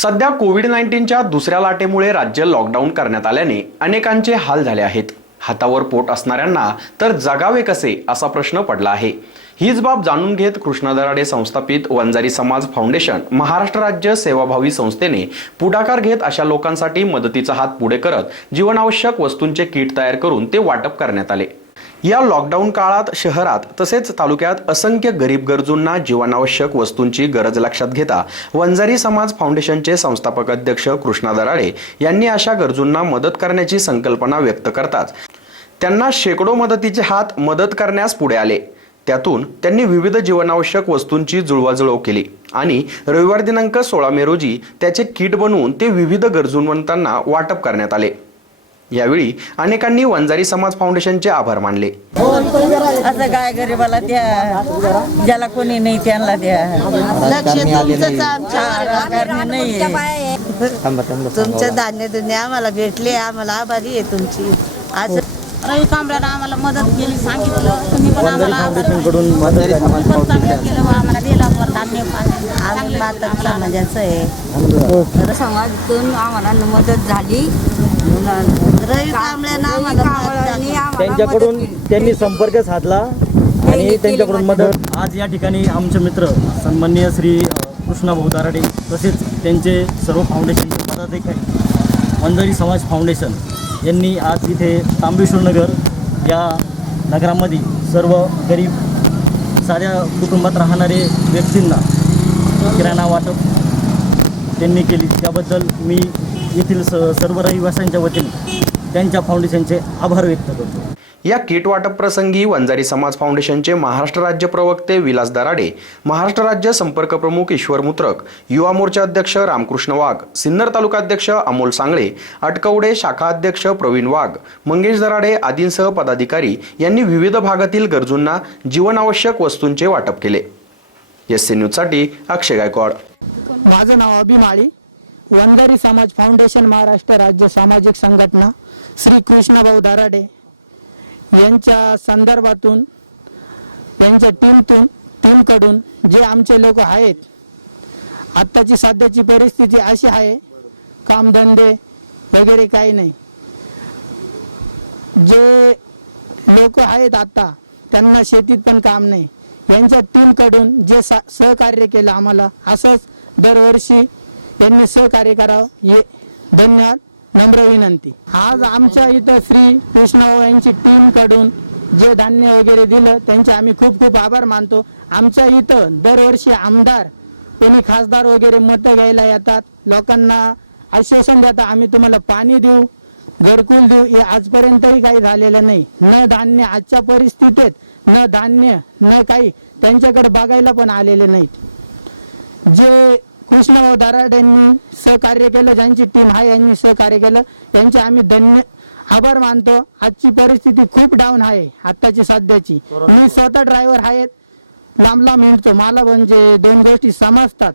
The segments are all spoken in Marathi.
सध्या कोविड नाईन्टीनच्या दुसऱ्या लाटेमुळे राज्य लॉकडाऊन करण्यात आल्याने अनेकांचे हाल झाले आहेत. हातावर पोट असणाऱ्यांना तर जगावे कसे असा प्रश्न पडला आहे. हीच बाब जाणून घेत कृष्णा दराडे संस्थापित वंजारी समाज फाउंडेशन महाराष्ट्र राज्य सेवाभावी संस्थेने पुढाकार घेत अशा लोकांसाठी मदतीचा हात पुढे करत जीवनावश्यक वस्तूंचे किट तयार करून ते वाटप करण्यात आले. या लॉकडाऊन काळात शहरात तसेच तालुक्यात असंख्य गरीब गरजूंना जीवनावश्यक वस्तूंची गरज लक्षात घेता वंजारी समाज फाउंडेशनचे संस्थापक अध्यक्ष कृष्णा दराडे यांनी अशा गरजूंना मदत करण्याची संकल्पना व्यक्त करताच त्यांना शेकडो मदतीचे हात मदत करण्यास पुढे आले. त्यातून त्यांनी विविध जीवनावश्यक वस्तूंची जुळवाजुळव केली आणि रविवार दिनांक सोळा मे रोजी त्याचे किट बनवून ते विविध गरजूंवंतांना वाटप करण्यात आले. यावेळी अनेकांनी वंजारी समाज फाउंडेशनचे आभार मानले. असं काय गरीबाला द्या ज्याला कोणी नाही त्यांना द्या. लक्ष तुमचंच आमच्यावर. आहे. आधार नाही तुमचं धान्य धुन्य आम्हाला भेटले आम्हाला आभारी आहे तुमची. आज रवी कांबळ्यानं आम्हाला मदत केली सांगितलं. तुम्ही पण आम्हाला तुम्ही पण चांगलं केलं बा, आम्हाला दिलं धान्य पाणी. आम्ही माता समाजाचं आहे. समाजातून आम्हाला मदत झाली. रवी. त्यांच्याकडून त्यांनी संपर्क साधला आणि त्यांच्याकडून मदत. आज या ठिकाणी आमचे मित्र सन्माननीय श्री अ, कृष्णाभाऊ दाराडे तसेच त्यांचे सर्व फाउंडेशनचे पदाधिकारी वंजारी समाज फाउंडेशन यांनी आज इथे तांबेश्वर नगर या नगरामध्ये सर्व गरीब साऱ्या कुटुंबात राहणारे व्यक्तींना किराणा वाटप त्यांनी केली. त्याबद्दल मी येथील स सर्व रहिवाशांच्या वतीने त्यांच्या फाउंडेशनचे आभार व्यक्त करतो. या किट वाटप प्रसंगी वंजारी समाज फाउंडेशनचे महाराष्ट्र राज्य प्रवक्ते विलास दराडे महाराष्ट्र राज्य संपर्क प्रमुख ईश्वर मुत्रक युवा मोर्चा अध्यक्ष रामकृष्ण वाघ सिन्नर तालुका अध्यक्ष अमोल सांगळे अटकवडे शाखा अध्यक्ष प्रवीण वाघ मंगेश दराडे आदींसह पदाधिकारी यांनी विविध भागातील गरजूंना जीवनावश्यक वस्तूंचे वाटप केले. एस सी न्यूजसाठी अक्षय गायकवाड. माझं नाव अभिमाळी. वंजारी समाज फाउंडेशन महाराष्ट्र राज्य सामाजिक संघटना श्री कृष्णाभाऊ दराडे यांच्या संदर्भातून यांच्या टीमतून टीमकडून जे आमचे लोक आहेत आत्ताची सध्याची परिस्थिती अशी आहे कामधंदे वगैरे काही नाही. जे लोक आहेत आत्ता त्यांना शेतीत पण काम नाही. यांच्या टीमकडून जे सा सहकार्य केलं आम्हाला असंच दरवर्षी यांनी सहकार्य करावं. ये धन्यवाद. नम्र विनंती. आज आमच्या इथं श्री कृष्णभाऊ यांची टीमकडून जे धान्य वगैरे दिलं त्यांचे आम्ही खूप खूप आभार मानतो. आमच्या इथं दरवर्षी आमदार कोणी खासदार वगैरे मतं घ्यायला येतात. लोकांना आश्वासन देतात आम्ही तुम्हाला पाणी देऊ घरकुल देऊ. हे आजपर्यंतही काही झालेलं नाही. न धान्य आजच्या परिस्थितीत न धान्य न काही त्यांच्याकडे बघायला पण आलेले नाहीत. जे कृष्णभाऊ दराड यांनी सहकार्य केलं ज्यांची टीम आहे यांनी सहकार्य केलं. यांचे आम्ही धन्य आभार मानतो. आजची परिस्थिती खूप डाऊन आहे आत्ताची सध्याची. मी स्वतः ड्रायव्हर आहेत लांब लांब हिंडतो. मला म्हणजे दोन गोष्टी समजतात.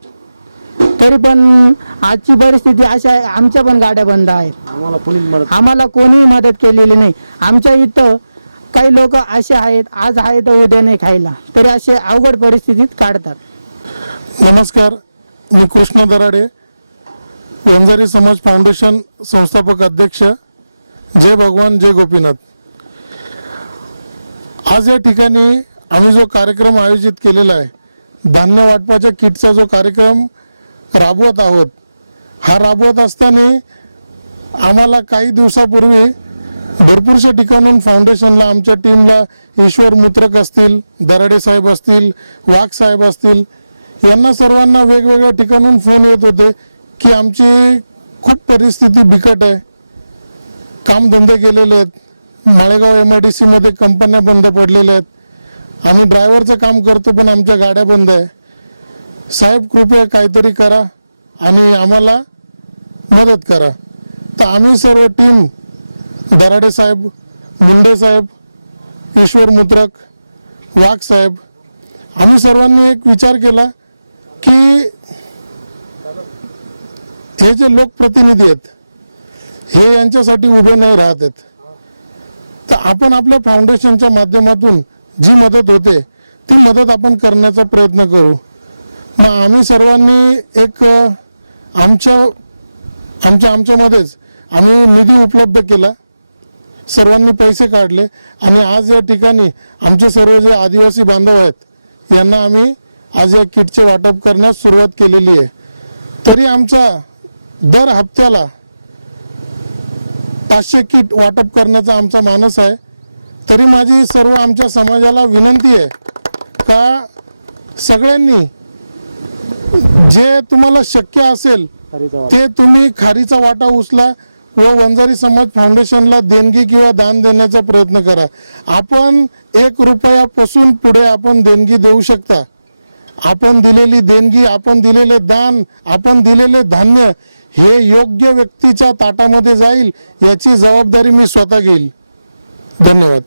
तरी पण आजची परिस्थिती अशी आहे आमच्या पण गाड्या बंद आहेत. आम्हाला कोणी मदत आम्हाला कोणीही मदत केलेली नाही. आमच्या इथं काही लोक असे आहेत आज आहे तर उद्या नाही खायला. तरी असे अवघड परिस्थितीत काढतात. नमस्कार. मी कृष्ण दराडे वंजारी समाज फाउंडेशन संस्थापक अध्यक्ष जय भगवान जय गोपीनाथ. आज या ठिकाणी आम्ही जो कार्यक्रम आयोजित केलेला आहे धान्य वाटपाच्या किटचा जो कार्यक्रम राबवत आहोत हा राबवत असताना आम्हाला काही दिवसापूर्वी भरपूरशा ठिकाणून फाउंडेशनला आमच्या टीमला ईश्वर मुत्रक असतील दराडे साहेब असतील वाघ साहेब असतील यांना सर्वांना वेगवेगळ्या ठिकाणून फोन येत होते की आमची खूप परिस्थिती बिकट आहे. कामधंदे गेलेले आहेत. माळेगाव एम आय डी सीमध्ये कंपन्या बंद पडलेल्या आहेत. आम्ही ड्रायव्हरचं काम करतो पण आमच्या गाड्या बंद आहे. साहेब कृपया काहीतरी करा आणि आम्हाला मदत करा. तर आम्ही सर्व टीम दराडे साहेब मुंडे साहेब ईश्वर मुद्रक वाघ साहेब आम्ही सर्वांनी एक विचार केला की हे जे लोकप्रतिनिधी आहेत हे यांच्यासाठी उभे नाही राहत आहेत. तर आपण आपल्या फाउंडेशनच्या माध्यमातून जी मदत होते ती मदत आपण करण्याचा प्रयत्न करू. मग आम्ही सर्वांनी एक आमच्या आमच्या आमच्यामध्येच आम्ही निधी उपलब्ध केला. सर्वांनी पैसे काढले आणि आज या ठिकाणी आमचे सर्व जे आदिवासी बांधव आहेत यांना आम्ही आज या किटचे वाटप करण्यास सुरुवात केलेली आहे. तरी आमचा दर हप्त्याला पाचशे किट वाटप करण्याचा आमचा मानस आहे. तरी माझी सर्व आमच्या समाजाला विनंती आहे का सगळ्यांनी जे तुम्हाला शक्य असेल ते तुम्ही खारीचा वाटा उचला व वंजारी समाज फाउंडेशनला देणगी किंवा दान देण्याचा प्रयत्न करा. आपण एक रुपयापासून पुढे आपण देणगी देऊ शकता. आपण दिलेली देणगी आपण दिलेले दान आपण दिलेले धान्य हे योग्य व्यक्तीच्या ताटामध्ये जाईल याची जबाबदारी मी स्वतः घेईल. धन्यवाद.